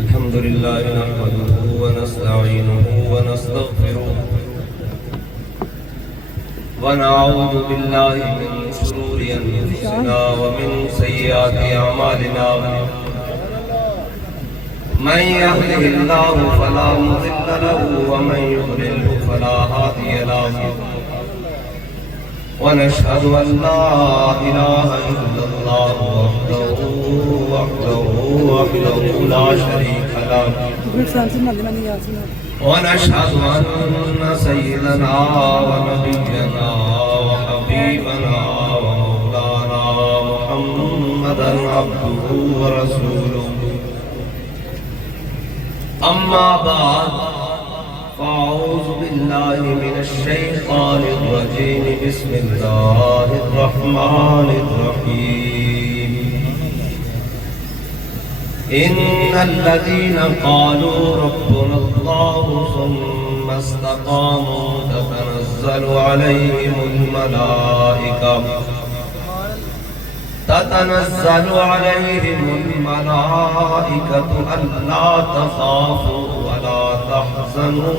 الحمد لله نحمده ونستعينه ونستغفره ونعوذ بالله من شرور أنفسنا ومن سيئات أعمالنا من يهده الله فلا مضل له ومن يضلل فلا هادي له ونشهد أن لا إله إلا الله وحده لا شريك له ونشهد أن سيدنا ونبينا وحبيبنا ومولانا محمدا عبده ورسوله أما بعد فأعوذ بالله من الشيطان الرجيم بسم الله الرحمن الرحيم إن الذين قالوا ربنا الله ثم استقاموا تتنزل عليهم الملائكة ألا تخافوا ولا تحزنوا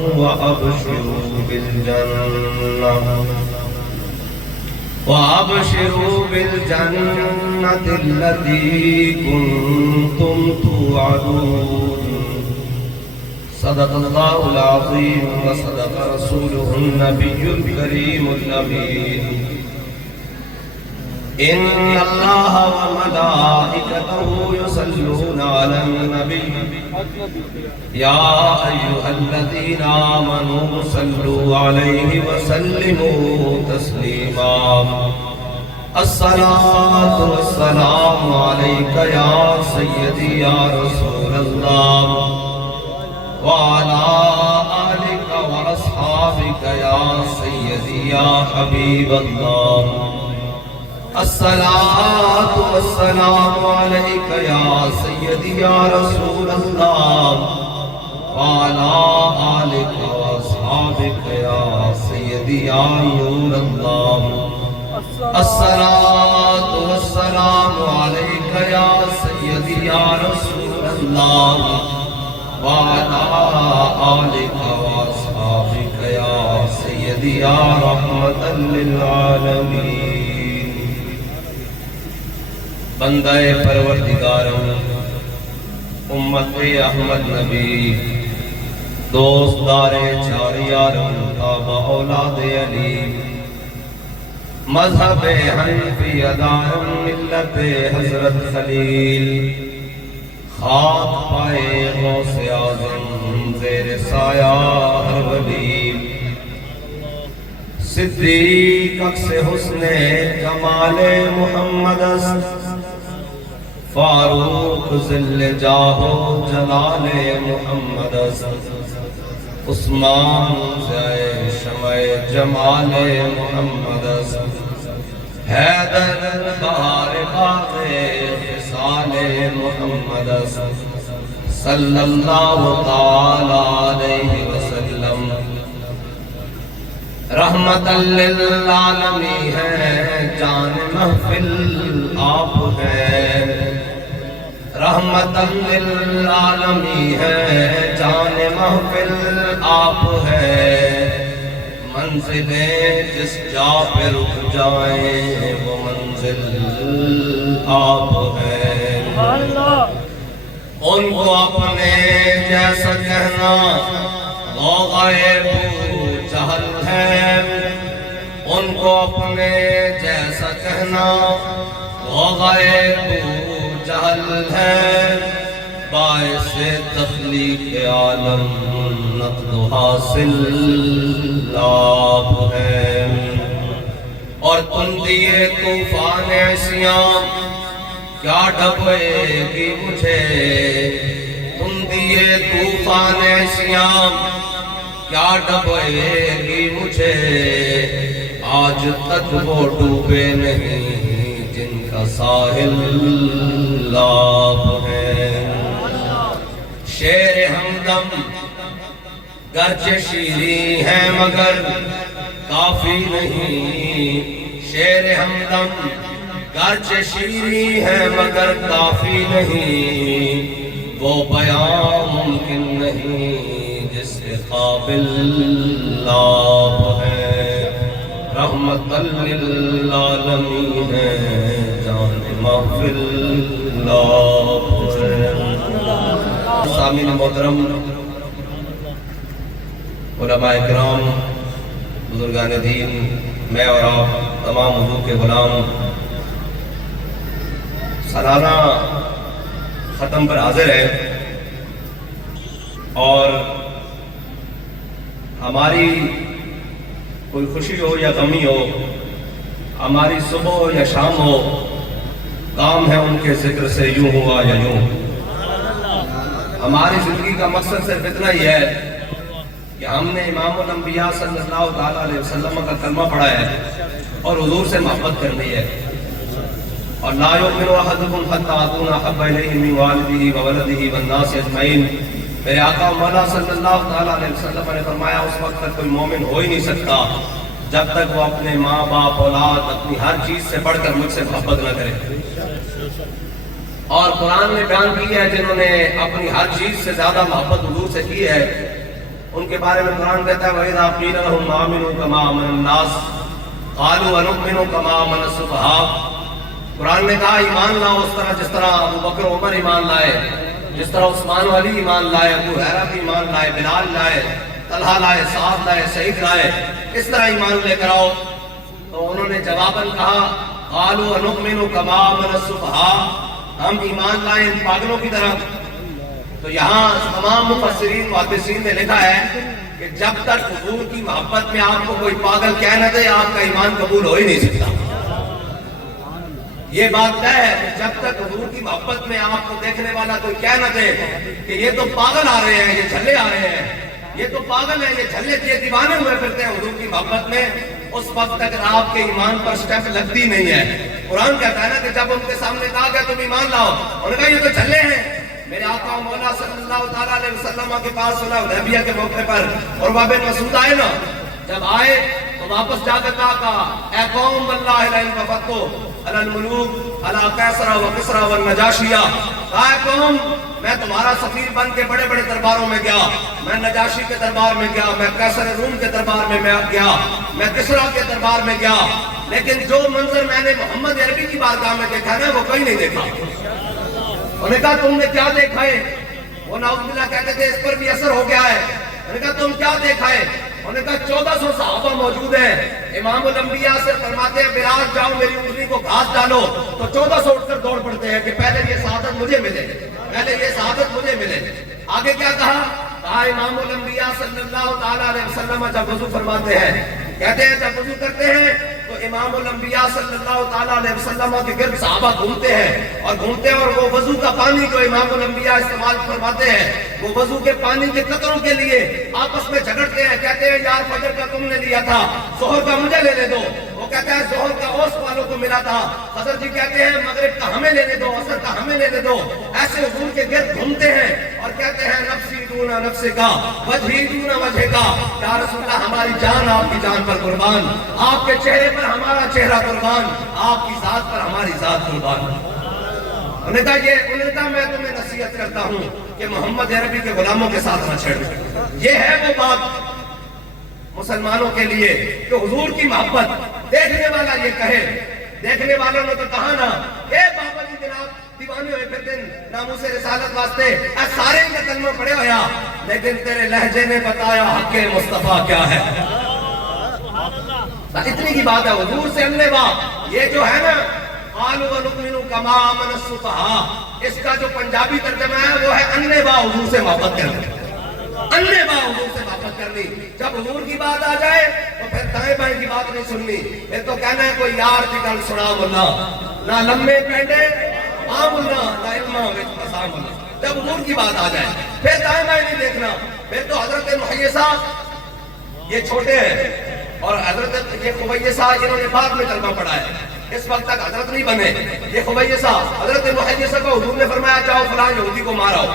وأبشروا بالجنة التي كنتم توعدون صدق الله العظيم وصدق رسوله النبي الكريم الأمين إن الله وملائكته يصلون على النبي يا أيها الذين آمنوا صلوا عليه وسلموا تسليما الصلاة والسلام عليك يا سيدي يا رسول الله وعلى آلك وأصحابك يا سيدي يا حبيب الله الصلاة والسلام عليك يا سيدي يا رسول الله وعلى آلك وأصحابك يا سيدي يا نور الله الصلاة والسلام عليك يا سيدي يا رسول الله وعلى آلك وأصحابك يا سيدي يا رحمة للعالمين بندہ پروردگارم امت احمد نبی دوستدار چار یارم تابع اولاد علی مذہب حنفی ادارم ملت حضرت خلیل خاک پائے غوث اعظم زیر سایہ ہر ولی صدیق عکس حسن جمال محمد فاروق ذل جاہو جلال محمد عثمان زے شمع جمال محمد حیدر بہار باغ خصال محمد صلی اللہ تعالی علیہ وسلم رحمت للعالمین ہے جان محفل آپ ہے رحمت للعالمین ہے جان محفل آپ ہے منزلیں جس جا پہ رک جائیں وہ منزل آپ ہے ان کو اپنے جیسا کہنا غوغائے جہل ہے ان کو اپنے جیسا کہنا غوغائے جہل ہے باعث تخلیق عالم نقد حاصل آپ ہے اور تم دیے طوفان ایسیاں کیا ڈبے گی مجھے تم دیے طوفان ایسیاں کیا ڈبے گی مجھے آج تک وہ ڈوبے نہیں جن کا ساحل آپ ہے شیر ہمدم گرچہ شیریں ہے مگر کافی نہیں شیر ہمدم گرچہ شیریں ہے مگر کافی نہیں وہ بیان ممکن نہیں جس کے قابل آپ ہے، رحمت للعالمین ہے، جان محفل آپ ہے۔ سامعین محترم، علماء کرام، بزرگان دین، میں اور آپ تمام حضور کے غلام سالانہ ختم پر حاضر ہیں، اور ہماری کوئی خوشی ہو یا غمی ہو، ہماری صبح ہو یا شام ہو، کام ہے ان کے ذکر سے یوں ہوا یا یوں۔ ہماری زندگی کا مقصد صرف اتنا ہی ہے کہ ہم نے امام الانبیاء صلی اللہ علیہ وسلم کا کلمہ پڑھا ہے اور حضور سے محبت کرنی ہے۔ اور لا یؤمن احدکم حتی اکون احب الیہ من والدہ وولدہ والناس اجمعین، میرے آقا مولا صلی اللہ علیہ وسلم نے فرمایا اس وقت تک کوئی مومن ہو ہی نہیں سکتا جب تک وہ اپنے ماں باپ اولاد اپنی ہر چیز سے بڑھ کر مجھ سے محبت نہ کرے۔ اور قرآن نے بیان کی ہے جنہوں نے اپنی ہر چیز سے زیادہ محبت حضور سے کی ہے، ان کے بارے میں قرآن کہتا ہے وَإِذَا قِيلَ لَهُمْ آمِنُوا كَمَا آمَنَ النَّاسُ قَالُوا وَنُؤْمِنُ كَمَا آمَنَ السُّفَهَاءُ۔ قرآن نے کہا ایمان لاؤ اس طرح جس طرح ابو بکر عمر ایمان لائے، جس طرح عثمان و علی ایمان لائے، ابو ہریرہ بھی ایمان لائے، بلال لائے، طلحہ لائے، سعد لائے، سعید لائے، اس طرح ایمان لے کر آؤ۔ تو انہوں نے جواباً کہا قَالُوا وَنُؤْمِنُ كَمَا آمَنَ السُّفَهَاءُ، ہم ایمان لائیں ان پاگلوں کی طرح۔ تو یہاں تمام مفسرین محدثین نے لکھا ہے کہ جب تک حضور کی محبت میں آپ کو کوئی پاگل کہہ نہ دے آپ کا ایمان قبول ہو ہی نہیں سکتا۔ یہ بات طے ہے کہ جب تک حضور کی محبت میں آپ کو دیکھنے والا کوئی کہہ نہ دے کہ یہ تو پاگل آ رہے ہیں، یہ جھلے آ رہے ہیں، یہ تو پاگل ہیں، یہ جھلے یہ دیوانے ہوئے پھرتے ہیں حضور کی محبت میں، اس وقت تک آپ کے ایمان پر سٹیپ لگتی نہیں ہے۔ قرآن کہتا ہے نا کہ جب ان کے سامنے کہا گیا تم ایمان لاؤ، انہوں نے کہا یہ تو جھلے ہیں۔ میرے آقا مولا صلی اللہ علیہ وسلم کے پاس صلح حدیبیہ کے موقع پر اور بن مسعود آئے نا، جب آئے تو واپس جا کر کہا اے قوم واللہ لئن وفدتو علی الملوک علی قیصر و کسری والنجاشیہ، کہا اے قوم میں تمہارا سفیر بن کے بڑے بڑے درباروں میں گیا، میں نجاشی کے دربار میں گیا، میں قیصر روم کے دربار میں گیا، میں کسریٰ کے دربار میں گیا، لیکن جو منظر میں نے محمد عربی کی بارگاہ میں دیکھا نا وہ کہیں نہیں دیکھا۔ انہوں نے کہا تم نے کیا دیکھا ہے؟ وہ نعوذ باللہ کہتے تھے اس پر بھی اثر ہو گیا ہے۔ انہوں نے کہا تم کیا دیکھا ہے؟ انہوں نے کہا 1400 صحابہ موجود ہیں، امام الانبیاء سے فرماتے ہیں بلال جاؤ میری اونٹنی کو گھاس ڈالو، تو 1400 اٹھ کر دوڑ پڑتے ہیں کہ پہلے یہ سعادت مجھے ملے، پہلے یہ سعادت مجھے ملے۔ آگے کیا کہا؟ کہا امام الانبیاء صلی اللہ علیہ وسلم جب وضو فرماتے ہیں، کہتے ہیں جب وضو کرتے ہیں تو امام الانبیاء صلی اللہ علیہ وسلم کے گرد صحابہ گھومتے ہیں اور وہ وضو کا پانی جو امام الانبیاء استعمال فرماتے ہیں وہ وضو کے پانی کے قطروں کے لیے آپس میں جھگڑتے ہیں، کہتے ہیں یار فجر کا تم نے لیا تھا، ظہر کا مجھے لینے دو، وہ کہتا ہے ظہر کا اوس والوں کو ملا تھا، حضرت جی کہتے ہیں مغرب کا ہمیں لینے دو، عصر کا ہمیں لینے دو۔ ایسے حضور کے گرد گھومتے ہیں اور کہتے ہیں نفسی دون نفس کا وجہی دون وجہ کا، یا رسول اللہ ہماری جان آپ کی جان پر قربان، آپ کے چہرے پر ہمارا چہرہ قربان، آپ کی ذات پر ہماری ذات قربان۔ انہوں نے کہا میں تمہیں نصیحت کرتا ہوں کہ محمد عربی کے غلاموں کے ساتھ نہ چھڑو۔ یہ ہے وہ بات مسلمانوں کے لیے کہ حضور کی محبت دیکھنے والا یہ کہے، دیکھنے والوں نے تو کہا نا اے بابا جی جناب دیوانے ہوئے پھر دن ناموس رسالت واسطے اے سارے کا کلمہ پڑھے ہویا، لیکن تیرے لہجے نے بتایا حق مصطفیٰ کیا ہے۔ اتنی کی بات ہے حضور سے انیوا، یہ جو ہے نا قالوا ونؤمن کما آمن السفہاء، اس کا جو پنجابی ترجمہ ہے وہ ہے انیوا حضور سے محبت کرنی، انیوا حضور سے محبت کرنی۔ جب حضور کی بات آ جائے تو پھر دائیں بائیں کی بات نہیں سننی، پھر تو کہنا ہے کوئی یار کی گل سنا ملا، نہ لمبے پینڈے عام ملا نہ علمہ وچ فسا ملا۔ جب حضور کی بات آ جائے پھر دائیں بائیں نہیں دیکھنا، پھر تو حضرت محیصہ یہ چھوٹے ہیں اور حضرت یہ خبیثہ جنہوں نے بعد میں کلمہ پڑھا ہے، اس وقت تک حضرت نہیں بنے، یہ خبیثہ حضرت محیصہ کو حضور نے فرمایا جاؤ فلاں یہودی کو مارو،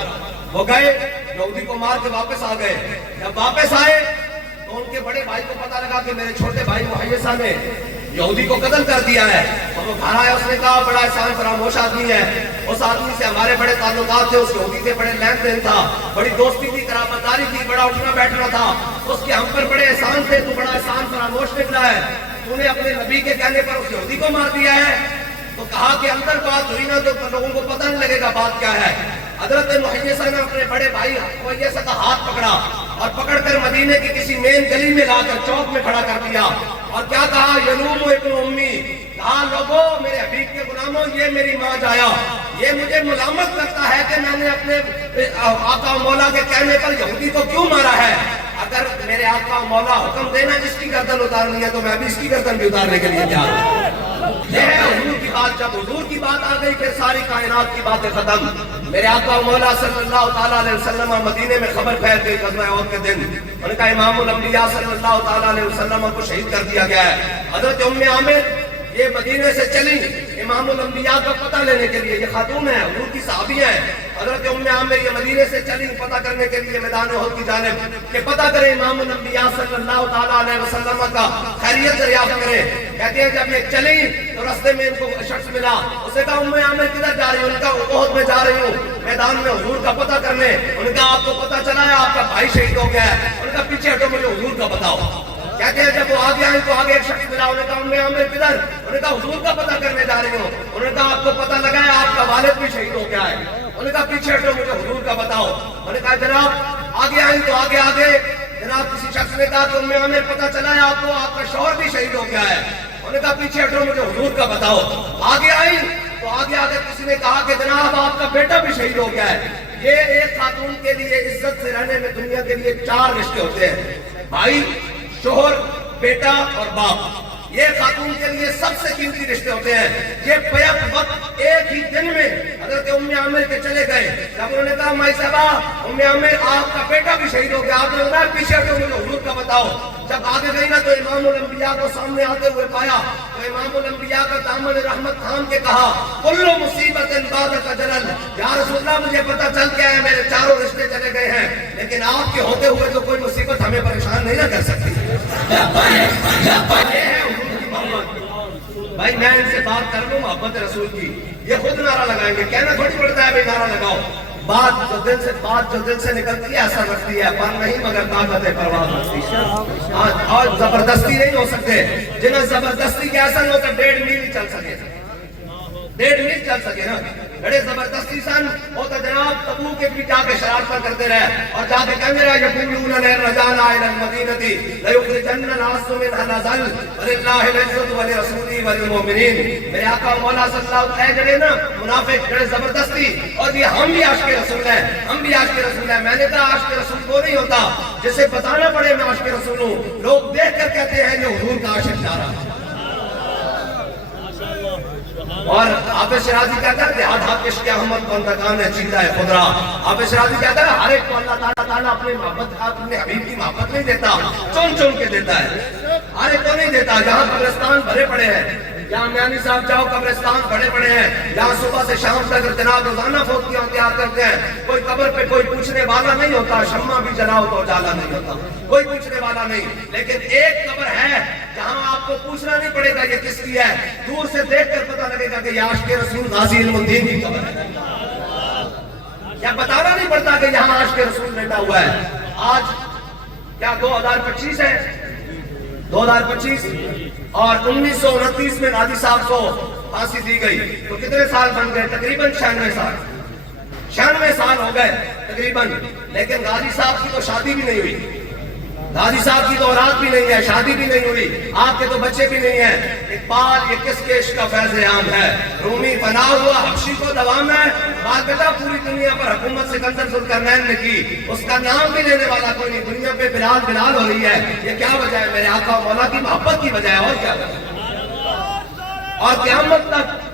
وہ گئے یہودی کو مار کے واپس آ گئے۔ جب واپس آئے تو ان کے بڑے بھائی کو پتہ لگا کہ میرے چھوٹے بھائی محیصہ نے یہودی کو قتل کر دیا ہے. اور وہ گھر آیا, اس نے کہا بڑا احسان فراموش آدمی ہے, اس آدمی سے ہمارے بڑے تعلقات تھے, اس یہودی سے بڑے لین دین تھا, بڑی دوستی تھی, قرابتداری تھی, بڑا اٹھنا بیٹھنا تھا, اس کے ہم پر بڑے احسان تھے, تو بڑا احسان فراموش نکلا ہے, تو نے اپنے نبی کے کہنے پر اس یہودی کو مار دیا ہے. تو کہا کہ اندر بات ہوئی نا تو لوگوں کو پتہ نہیں لگے گا بات کیا ہے. حضرت محیصہ نے اپنے بڑے بھائی محیصہ کا ہاتھ پکڑا اور پکڑ کر مدینے کی کسی مین گلی میں لا کر چوک میں کھڑا کر دیا, اور کیا کہا, یلوم ابن امی, کہا لوگوں میرے حبیب کے غلاموں, یہ میری ماں جایا, یہ مجھے ملامت کرتا ہے کہ میں نے اپنے آقا و مولا کے کہنے پر یہودی کو کیوں مارا ہے. اگر میرے آقا و مولا حکم دینا جس کی گردن اتارنی ہے تو میں بھی اس کی گردن بھی اتارنے کے لیے تیار ہوں. یہ ہے حضور کی بات. جب حضور کی بات آ گئی پھر ساری کائنات کی باتیں ختم. میرے آقا و مولا صلی اللہ تعالیٰ علیہ وسلم مدینے میں خبر پھیل گئی غزوہ احد کے دن, ان کا امام الانبیاء صلی اللہ تعالیٰ علیہ وسلم کو شہید کر دیا گیا ہے. حضرت ام عامر یہ مدینے سے چلی امام الانبیاء کا پتہ لینے کے لیے, یہ خاتون ہے, حضور کی صحابی ہیں. حضرت ام عامر یہ مدینے سے چلی پتہ کرنے کے لیے میدان احد کی جانب کہ پتہ کریں امام الانبیاء صلی اللہ تعالیٰ علیہ وسلم کا خیریت دریافت کریں. کہتے ہیں جب یہ چلی تو راستے میں ان کو شخص ملا, اسے کہا ام عامر کدھر جا رہی ہوں؟ ان کا احد میں جا رہی ہوں میدان میں حضور کا پتہ کرنے. ان کا آپ کو پتہ چلا ہے آپ کا بھائی شہید ہو گیا ہے. ان کا پیچھے ہٹو, مجھے حضور کا بتاؤ. کہتے ہیں جب وہ آگے آئیں تو آگے ایک شخص ملا, انہوں نے کہا ام عامر کدھر؟ انہوں نے کہا حضور کا پتہ کرنے جا رہی ہوں. انہوں نے کہا آپ کو پتہ لگا ہے آپ کا والد بھی شہید ہو گیا ہے. انہوں نے کہا پیچھے ہٹو, مجھے حضور کا بتاؤ. انہوں نے کہا جناب آگے آئیں تو آگے آگے جناب کسی شخص نے کہا کہ ام عامر پتہ چلا ہے آپ کو آپ کا شوہر بھی شہید ہو گیا ہے. انہوں نے کہا پیچھے ہٹو, مجھے حضور کا بتاؤ. آگے آئیں تو آگے آگے کسی نے کہا کہ جناب آپ کا بیٹا بھی شہید ہو گیا ہے. یہ ایک خاتون کے لیے عزت سے رہنے میں دنیا کے لیے 4 رشتے ہوتے ہیں, بھائی, شوہر, بیٹا اور باپ. یہ خاتون کے لیے سب سے قیمتی رشتے ہوتے ہیں. یہ بیک وقت ایک ہی دن میں حضرت ام عامر کے چلے گئے. جب انہوں نے کہا مائی صاحبہ ام عامر آپ کا بیٹا بھی شہید ہو گیا, آپ نے کہا پیچھے ہٹو, مجھے حضور کا بتاؤ. جب آگے گئی نا تو امام الانبیاء کو سامنے آتے ہوئے پایا تو امام الانبیاء کا دامن رحمت تھام کے کہا کل مصیبت بعدک جلل, یا رسول اللہ مجھے پتہ چل گیا ہے میرے 4 رشتے چلے گئے ہیں, لیکن آپ کے ہوتے ہوئے تو کوئی مصیبت ہمیں پریشان نہیں نہ کر سکتی. بھائی میں ان سے بات کر لوں محبت رسول کی, یہ خود نعرہ لگائیں گے, کہنا تھوڑی پڑتا ہے بھائی نعرہ لگاؤ. بات جو دل سے نکلتی ہے اثر رکھتی ہے, پر نہیں مگر طاقت پرواز رکھتی ہے. اور زبردستی نہیں ہو سکتے. جنہیں زبردستی کے اثر ہو کر 1.5 میل ہی چل سکے, 1.5 میل چل سکے نا. بڑے زبردستی سن وہ تو جناب تبوک کے بھی جا کے شرارتیں کرتے رہے اور جا کے کہنے رہے یقولون للرجال الى المدینہ لیخرجن الناس منها الأذل وللہ العزت ولرسولہ وللمؤمنین. میرے آقا مولا صلی اللہ علیہ وسلم نا منافق بڑے زبردستی, اور یہ ہم بھی عاشق رسول ہیں, ہم بھی عاشق رسول ہیں. میں نے کہا عاشق رسول وہ نہیں ہوتا جسے بتانا پڑے میں عاشق رسول ہوں, لوگ دیکھ کر کہتے ہیں یہ حضور کا عاشق جا رہا ہے. اور حافظ شیرازی کہتا ہے دیہات حق عشق احمد بندگان ہے چیدہ ہے خدرا. حافظ شیرازی کہتا ہے ہر ایک کو اللہ تعالیٰ اپنی محبت اپنے حبیب کی محبت نہیں دیتا, چون چون کے دیتا ہے, ہر ایک کو نہیں دیتا. جہاں قبرستان بھرے پڑے ہیں, یہاں میانی صاحب جاؤ قبرستان بھرے پڑے ہیں, یہاں صبح سے شام تک جناب روزانہ فوتیاں تیار کرتے ہیں, کوئی قبر پہ کوئی پوچھنے والا نہیں ہوتا, شمع بھی جلاؤ تو اجالا نہیں ہوتا, کوئی پوچھنے والا نہیں. لیکن ایک قبر ہے جہاں آپ کو پوچھنا نہیں پڑے گا یہ کس کی ہے, دور سے دیکھ کر پتہ لگے گا کہ یہ عاشق رسول غازی علم الدین کی قبر ہے. یا بتانا نہیں پڑتا کہ یہاں عاشق رسول لیٹا ہوا ہے. آج کیا 2025 ہے, 2025 اور 1929 میں غازی صاحب کو پھانسی دی گئی تو کتنے سال بن گئے؟ تقریباً 96 سال. 96 سال ہو گئے تقریباً. لیکن غازی صاحب کی تو شادی بھی نہیں ہوئی, غازی صاحب کی تو اولاد بھی نہیں ہے, شادی بھی نہیں ہوئی, آپ کے تو بچے بھی نہیں ہیں. اقبال یہ کس کے عشق کا فیض عام ہے, رومی فنا ہوا حبشی کو دوام ہے, بات بیٹا پوری دنیا پر حکومت سکندر ذوالقرنین نے کی, اس کا نام بھی لینے والا کوئی نہیں. دنیا پہ بلال بلال ہو رہی ہے, یہ کیا وجہ ہے؟ میرے آقا مولا کی محبت کی وجہ ہے, اور کیا وجہ ہے. اور قیامت تک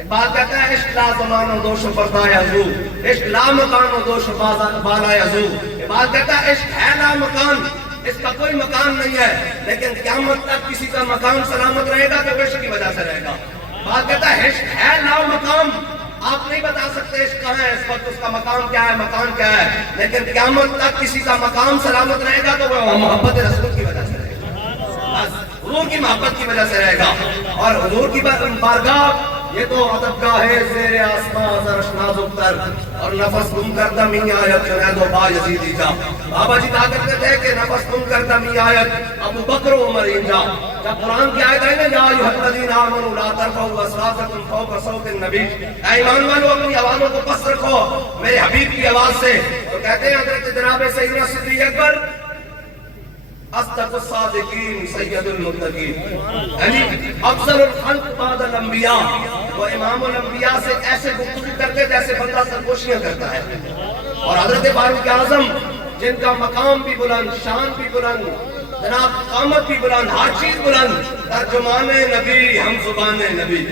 اقبال کہتا ہے عشق لا زمان و دوش پردہ حضور, عشق لا مکان و دوش بالا حضور. اقبال کہتا ہے عشق ہے لا مکان, اس کا کوئی مکان نہیں ہے, لیکن قیامت تک کسی کا مکان سلامت رہے گا تو عشق کی وجہ سے رہے گا. اقبال کہتا ہے عشق ہے لا مکان, آپ نہیں بتا سکتے عشق کہاں ہے اس وقت, اس کا مقام کیا ہے, مکان کیا ہے, لیکن قیامت تک کسی کا مقام سلامت رہے گا تو وہ محبت رسول کی وجہ سے رہے گا. بس حضور کی محبت کی وجہ سے رہے گا. اور حضور کی بارگاہ یہ تو ادب گاہ ہے زیر آسمان زرش نازک تر اور نفس گم کردہ می آیت جنید و با یزیدی جا. بابا جی کہا کرتے تھے کہ نفس گم کردہ می آیت ابو بکر و عمر انجا. جب قرآن کی آیت آئی نا یا ایھا الذین آمنوا لا ترفعوا اصواتکم فوق صوت النبی، اے ایمان والو اپنی آوازوں کو پست رکھو میرے حبیب کی آواز سے. تو کہتے ہیں حضرت جناب سیدنا صدیق اکبر اصدق الصادقین سید المتقین، یعنی افضل الخلق بعد الانبیاء، وہ امام الانبیاء سے ایسے گفتگو کرتے جیسے بندہ سرگوشیاں کرتا ہے. اور حضرت فاروق اعظم جن کا مقام بھی بلند، شان بھی بلند، جناب قامت بھی بلند، ہر چیز بلند، ترجمان نبی ہم زبان نبی.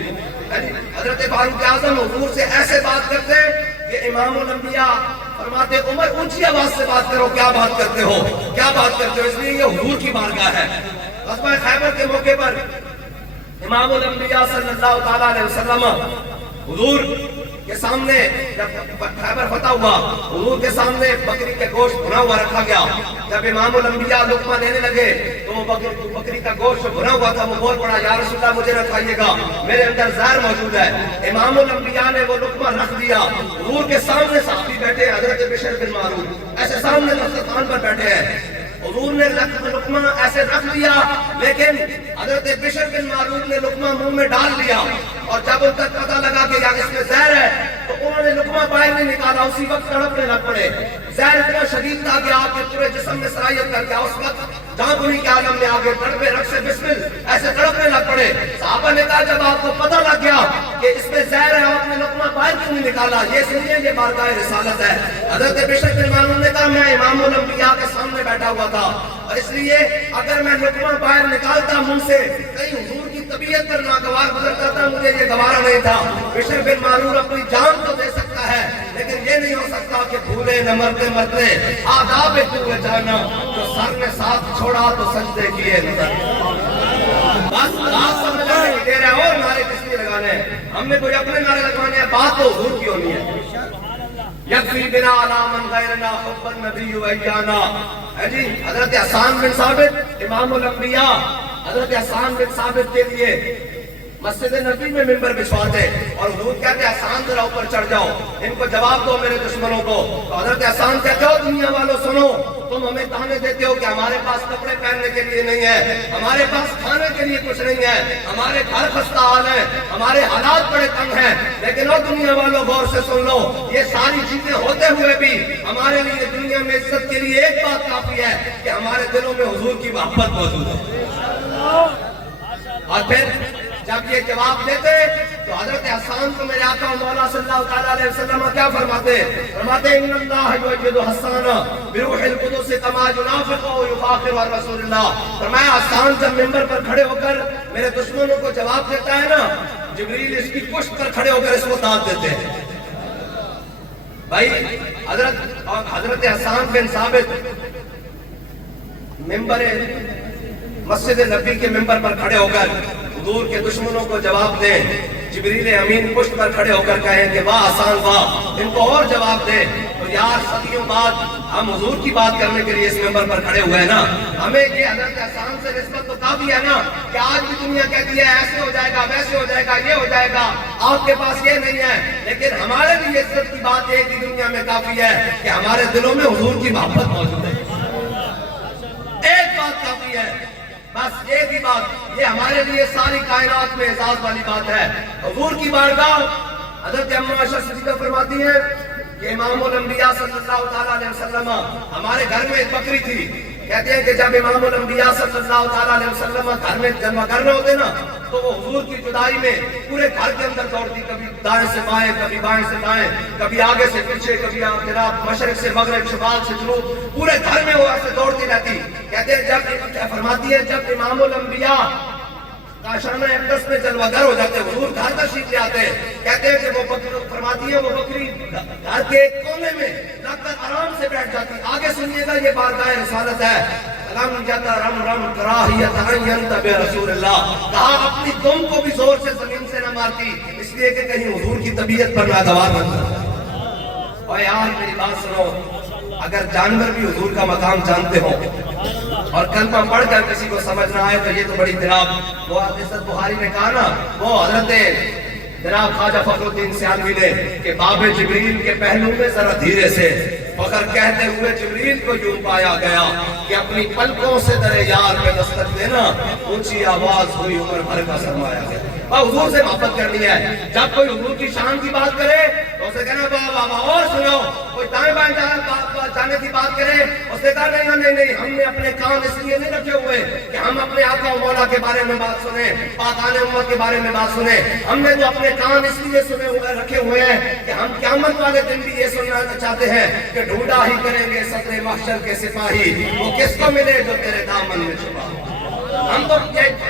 حضرت فاروق اعظم حضور سے ایسے بات کرتے کہ امام الانبیاء فرماتے عمر اونچی آواز سے بات کرو، کیا بات کرتے ہو، کیا بات کرتے ہو. اس لیے یہ حضور کی بارگاہ ہے. غزوہ خیبر کے موقع پر امام الانبیاء صلی اللہ تعالیٰ علیہ وسلم حضور کے سامنے جب خیبر فتح ہوا، حضور کے سامنے بکری کے گوشت بھنا ہوا رکھا گیا. جب امام الانبیاء لقمہ لینے لگے تو وہ بکری کا گوشت بھنا ہوا تھا، وہ بول پڑا یا رسول اللہ مجھے نہ کھائیے گا، میرے اندر زہر موجود ہے. امام الانبیاء نے وہ لقمہ رکھ دیا. حضور کے سامنے صحابی بیٹھے ہیں، حضرت بشر بن معروف ایسے سامنے دسترخوان پر بیٹھے ہیں. حضور نے لقمہ ایسے رکھ دیا، لیکن حضرت بشر بن معروف نے لقمہ منہ میں ڈال لیا. اور جب ان تک پتہ لگا کہ یار اس میں زہر ہے تو انہوں نے لقمہ باہر نہیں نکالا، اسی وقت تڑپنے لگ پڑے. زہر اتنا شدید تھا کہ آپ کے پورے جسم میں سرایت کر گیا. اس وقت جہاں کنی کے عالم میں آگے تڑپے رکھ سے بسمل ایسے تڑپنے لگ پڑے. صحابہ نے کہا جب آپ کو پتہ لگ گیا کہ اس میں زہر ہے آپ نے لقمہ باہر کیوں نہیں نکالا، یہ سنیے یہ بارگاہ رسالت ہے. حضرت بشر بن معروف نے کہا میں امام الانبیاء کے سامنے بیٹھا ہوا تھا، اور اس لیے اگر میں لقمہ باہر نکالتا منہ سے کہیں حضور کی طبیعت پر ناگوار گزرتا تھا، مجھے یہ گوارا نہیں تھا. بشر بن معروف اپنی جان تو دے سکتا ہے لیکن یہ نہیں ہو سکتا کہ بھولے نہ مرتے مرتے آداب تو جانا، جو سر نے ساتھ چھوڑا تو سجدے کیے نظر. بس رات سمجھانے کی دیر ہے اور نعرے کس لیے لگانے ہیں، ہم نے کوئی اپنے نعرے لگوانے ہیں، بات تو حضور کی ہونی ہے. یکفی بنا علی من غیرنا حب النبی و ایانا. جی حضرت حسان بن ثابت امام الانبیاء حضرت حسان بن ثابت کے لیے مسجد نبی میں ممبر بچھواتے اور حضور کہتے حسان ذرا اوپر چڑھ جاؤ، ان کو جواب دو میرے دشمنوں کو. تو حضرت حسان کہتے ہو دنیا والوں سنو، تم ہمیں تانے دیتے ہو کہ ہمارے پاس کپڑے پہننے کے لیے نہیں ہے، ہمارے پاس کھانے کے لیے کچھ نہیں ہے، ہمارے گھر خستہ حال ہے، ہمارے حالات بڑے تنگ ہیں. لیکن اور دنیا والوں غور سے سن لو، یہ ساری چیزیں ہوتے ہوئے بھی ہمارے لیے دنیا میں عزت کے لیے ایک بات کافی ہے کہ ہمارے دلوں میں حضور کی محبت موجود ہے. اور پھر جب یہ جواب دیتے تو حضرت حسان کو میرے آقا مولا صلی اللہ تعالیٰ علیہ وسلم کیا فرماتے؟ فرماتے ان اللہ یؤید حسان بروح القدس کما ينافق ويفاخر عن رسول اللہ. فرمایا حسان جب ممبر پر کھڑے ہو کر میرے دشمنوں کو جواب دیتا ہے نا، جبریل اس کی پشت پر کھڑے ہو کر اس کو داد دیتے ہیں. بھائی حضرت حسان بن ثابت ممبر مسجد نبی کے ممبر پر کھڑے ہو کر حضور کے دشمنوں کو جواب دیں. جبریل امین پشت پر کھڑے ہو کر کہیں کہ واہ حسان واہ، ان کو اور جواب دیں. تو یار صدیوں بعد ہم حضور کی بات کرنے کے لیے اس ممبر پر کھڑے ہوئے ہیں نا، ہمیں یہ حضرت حسان سے نسبت تو کافی ہے نا کہ آج بھی دنیا کہتی ہے ایسے ہو جائے گا، ویسے ہو جائے گا، یہ ہو جائے گا، آپ کے پاس یہ نہیں ہے. لیکن ہمارے لیے عزت کی بات ایک ہی دنیا میں کافی ہے کہ ہمارے دلوں میں حضور کی محبت موجود ہے. ایک بات کافی ہے، بس ایک ہی بات، یہ ہمارے لیے ساری کائنات میں اعزاز والی بات ہے. حضور کی بارگاہ حضرت اما عائشہ صدیقہ فرماتی ہے کہ امام الانبیاء صلی اللہ تعالیٰ علیہ وسلم ہمارے گھر میں ایک بکری تھی. کہتے ہیں کہ جب امام الانبیاء صلی اللہ تعالیٰ علیہ وسلم گھر میں جمع کر رہے ہوتے نا تو وہ حضور کی جدائی میں پورے گھر کے اندر دوڑتی، کبھی دائیں سے بائیں، کبھی بائیں سے دائیں، کبھی آگے سے پیچھے، کبھی جناب مشرق سے مغرب، شمال سے جنوب، پورے گھر میں وہ ایسے دوڑتی رہتی. کہتے ہیں جب فرماتی ہے جب امام الانبیاء کاشانہ اقدس میں جلوہ گر ہو جاتے، حضور گھر تشریف لے آتے. کہتے ہیں کہ وہ بکری فرماتی ہے وہ بکری گھر کے ایک کونے میں لگ کر آرام سے بیٹھ جاتی. آگے سنیے گا یہ بارگاہ رسالت ہے. لم یترم رم کراہیت ان ینتبہ رسول اللہ، کہا اپنی دم کو بھی زور سے زمین سے نہ مارتی اس لیے کہ کہیں حضور کی طبیعت پر ناگوار نہ ہو. اور یار میری بات سنو، اگر جانور بھی حضور کا مقام جانتے ہوں اور کلمہ پڑھ کر کسی کو سمجھ نہ آئے تو یہ تو بڑی جناب وہ عزت بخاری نے کہا نا، وہ حضرت جناب خواجہ فخر الدین سیالوی نے کہ باب جبریل کے پہلو میں ذرا دھیرے سے، فخر کہتے ہوئے جبریل کو یوں پایا گیا کہ اپنی پلکوں سے در یار پہ دستک دینا، اونچی آواز ہوئی عمر بھر کا سرمایا گیا۔ حضور سے محبت کرنی ہے، جب کوئی حضور کی شان کی بات کرے تو اسے کہنا بابا اور سنو، کوئی دائیں بائیں جانے کی بات کرے اسے کہا نہیں، ہم نے اپنے کان اس لیے نہیں رکھے ہوئے کہ ہم اپنے آقا و مولا کے بارے میں بات سنیں، پاکان امت کے بارے میں بات سنیں، ہم نے جو اپنے کان اس لیے رکھے ہوئے ہیں کہ ہم قیامت والے دن بھی یہ سننا چاہتے ہیں کہ ڈھونڈا ہی کریں گے صدر محشر کے سپاہی، وہ کس کو ملے جو تیرے دامن میں چھپا۔ ہم تو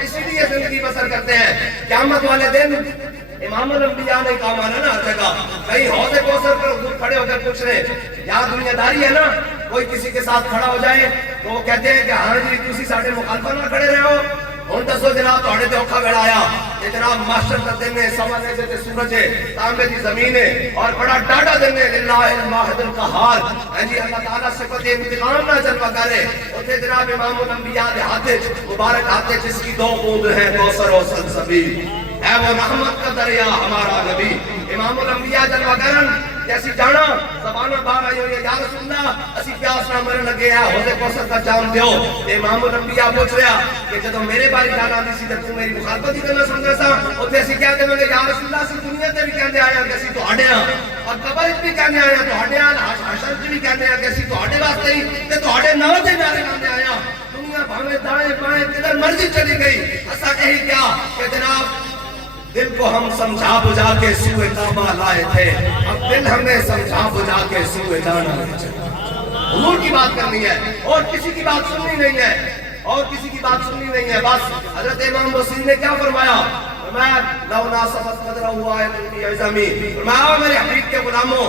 اسی لیے زندگی بسر کرتے ہیں، قیامت والے دن امام الانبیاء نے کہا مانا نا ہر جگہ، کہیں حوض کوثر پر حضور کھڑے ہو کر پوچھ رہے یا دنیا داری ہے نا، کوئی کسی کے ساتھ کھڑا ہو جائے تو وہ کہتے ہیں کہ ہاں جی تسی ساڈے مخالفہ نہ کھڑے رہے ہو، ہن دسو جناب تہاڈے تے اوکھا ویلا آیا کہ جناب ماسٹر دا دن ہے، سوا نیزے تے سورج ہے، تانبے دی زمین ہے اور بڑا ڈاڈا دن ہے، للہ الواحد القہار، ہاں جی اللہ تعالیٰ سے قد انتقام نہ جلوہ کرے، اوتھے جناب امام الانبیاء دے ہاتھ مبارک ہاتھ جس کی 2 بوند ہیں کوثر و سلسبیل، ہے وہ رحمت کا دریا ہمارا نبی، امام الانبیاء جلوہ کرن جیسی جانا زبانہ بار آئی ہوئی ہے یا رسول اللہ اسی پیاس نہ مرن لگے ہیں، حوض کوثر کا جام دیو۔ امام الانبیاء پوچھ رہا کہ جدو میرے باری جانا آتی سی تو میری مخالفت ہی کرنا سن رہا سا، اتنے اسی کہتے ہیں یا رسول اللہ سے دنیا تے بھی کہتے آیا کہ اسی تو ہڈے ہاں اور قبر بھی کہنے آیا تو ہڈے ہاں، حشر بھی کہنے آیا کہ اسی تو ہڈے واسطے ہی تے تو ہڈے نہ دے نعرے لاندے آیا، دنیا بھاوے دائیں بائیں جدھر مرضی چلی گئی، اسا یہی کیا کہ جناب دل کو ہم سمجھا بجھا کے سوئے کعبہ لائے تھے، اب دل ہمیں سمجھا بجھا کے سوئے جانا لے چلے۔ حضور کی بات کرنی ہے اور کسی کی بات سننی نہیں ہے، اور کسی کی بات سننی نہیں ہے، بس حضرت امام حسین نے کیا فرمایا؟ فرمایا لو ناسبت قدرہ ہوا ہے تلکی عظمی، فرمایا میرے حبیب کے غلاموں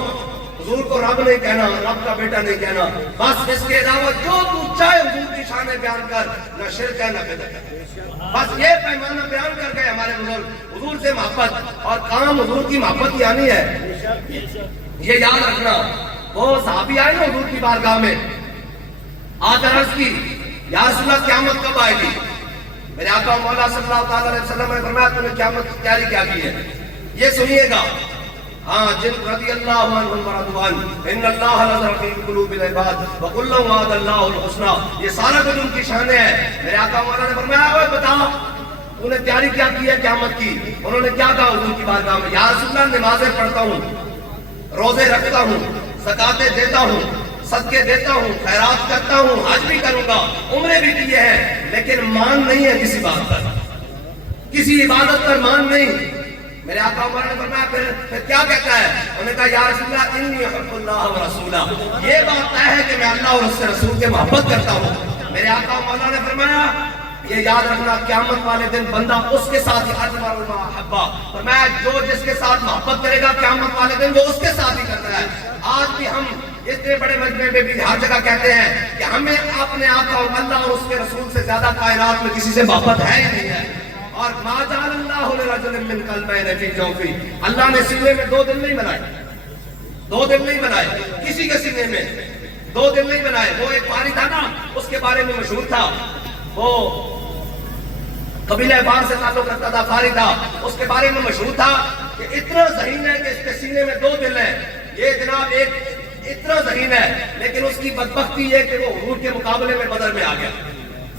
حضور کو رب نہیں کہنا، رب کا بیٹا نہیں کہنا، بس اس کے علاوہ جو تو چاہے حضور کی شان بیان کر، نہ شرک ہے نہ بدعت ہے، بس یہ پیمانہ بیان کر گئے ہمارے بزرگ۔ حضور سے محبت اور کام حضور کی محبت کی آنی ہے، یہ یاد رکھنا۔ وہ صحابی آئے نا حضور کی بارگاہ میں، آ کر عرض کی یا رسول اللہ قیامت کب آئے گی؟ میرے آقا مولا صلی اللہ علیہ وسلم نے فرمایا تم نے قیامت کی تیاری کیا کی ہے؟ یہ سنیے گا، ہاں جن رضی اللہ عنہم ورضوان ان اللہ نظر فی قلوب العباد وکلا وعد اللہ الحسنی، یہ سارا کچھ ان کی شان ہے۔ میرے آقا مولا نے فرمایا اوے بتا تو نے تیاری کیا کی ہے قیامت کی؟ انہوں نے کیا کہا حضور کی بارگاہ میں؟ یا رسول اللہ نمازیں پڑھتا ہوں، روزے رکھتا ہوں، زکاتیں دیتا ہوں، صدقے دیتا ہوں، خیرات کرتا ہوں، حج بھی کروں گا، عمرے بھی کیے ہیں، لیکن مان نہیں ہے کسی بات پر، کسی عبادت پر مان نہیں۔ میرے آقا عمر نے فرمایا پھر کیا کہتا ہے؟ انہوں نے کہا یا رسول اللہ انی احب اللہ و رسولہ، یہ بات طے ہے کہ میں اللہ اور اس سے رسول کے محبت کرتا ہوں۔ میرے آقا مولا نے فرمایا یہ یاد رکھنا قیامت والے دن بندہ اس کے ساتھ ہی اجمع المحبہ، فرمایا جو جس کے ساتھ محبت کرے گا قیامت والے دن وہ اس کے ساتھ ہی کرتا ہے۔ آج بھی ہم اتنے بڑے مجمع میں بھی ہر جگہ کہتے ہیں کہ ہمیں اپنے آقا اور اللہ اور اس کے رسول سے زیادہ کائنات میں کسی سے محبت ہے ہی نہیں ہے۔ اور ما جعل اللہ لرجل من قلبین فی جوفہ، اللہ نے سینے میں 2 دل نہیں بنائے، 2 دل نہیں بنائے، کسی کے سینے میں 2 دل نہیں بنائے۔ وہ ایک قاری تھا نا، اس کے بارے میں مشہور تھا، وہ قبیلہ فار سے تعلق رکھتا تھا، فاری تھا، اس کے بارے میں مشہور تھا کہ اتنا ذہین ہے کہ اس کے سینے میں 2 دل ہیں۔ یہ جناب ایک اتنا ذہین ہے، لیکن اس کی بدبختی یہ کہ وہ حضور کے مقابلے میں بدر میں آ گیا،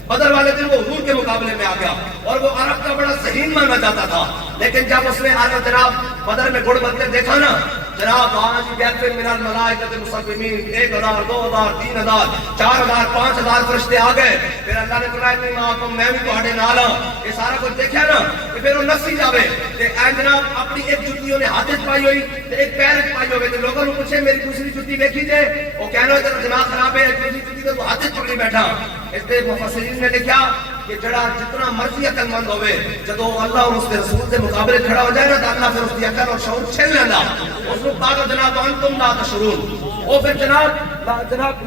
بدر والے دن وہ حضور کے مقابلے میں آ گیا، اور وہ عرب کا بڑا ذہین مانا جاتا تھا، لیکن جب اس نے عرب جناب بدر میں گھڑ بندے دیکھا نا، جناب آج بیت من الملائکۃ مصومین 1000 2000 3000 4000 5000 فرشتے آ گئے، پھر اللہ نے فرمایا نہیں معکم میں بھی تہاڈے نال ہاں، یہ سارا کچھ دیکھا نا، کہ پھر وہ نسی جاوے تے اے جناب اپنی ایک جُتی انہیں ہاتھ وچ پائی ہوئی تے ایک پیر وچ پائی ہوئی تے لوگوں نے پوچھے میری دوسری جُتی ویکھی جے، وہ کہنا تیرا دماغ خراب ہے، دوسری جُتی تے تو ہاتھ وچ پکڑی بیٹھا۔ اس لیے مفسرین نے لکھا کہ جڑا جتنا مرضی عقل مند ہوئے جدو اللہ اور اس کے رسول کے مقابلے کھڑا ہو جائے نا تو اللہ پھر اس کی عقل اور شعور چھین لینا، اس کو پاگل جناب انتم لا تشعرون، وہ پھر جناب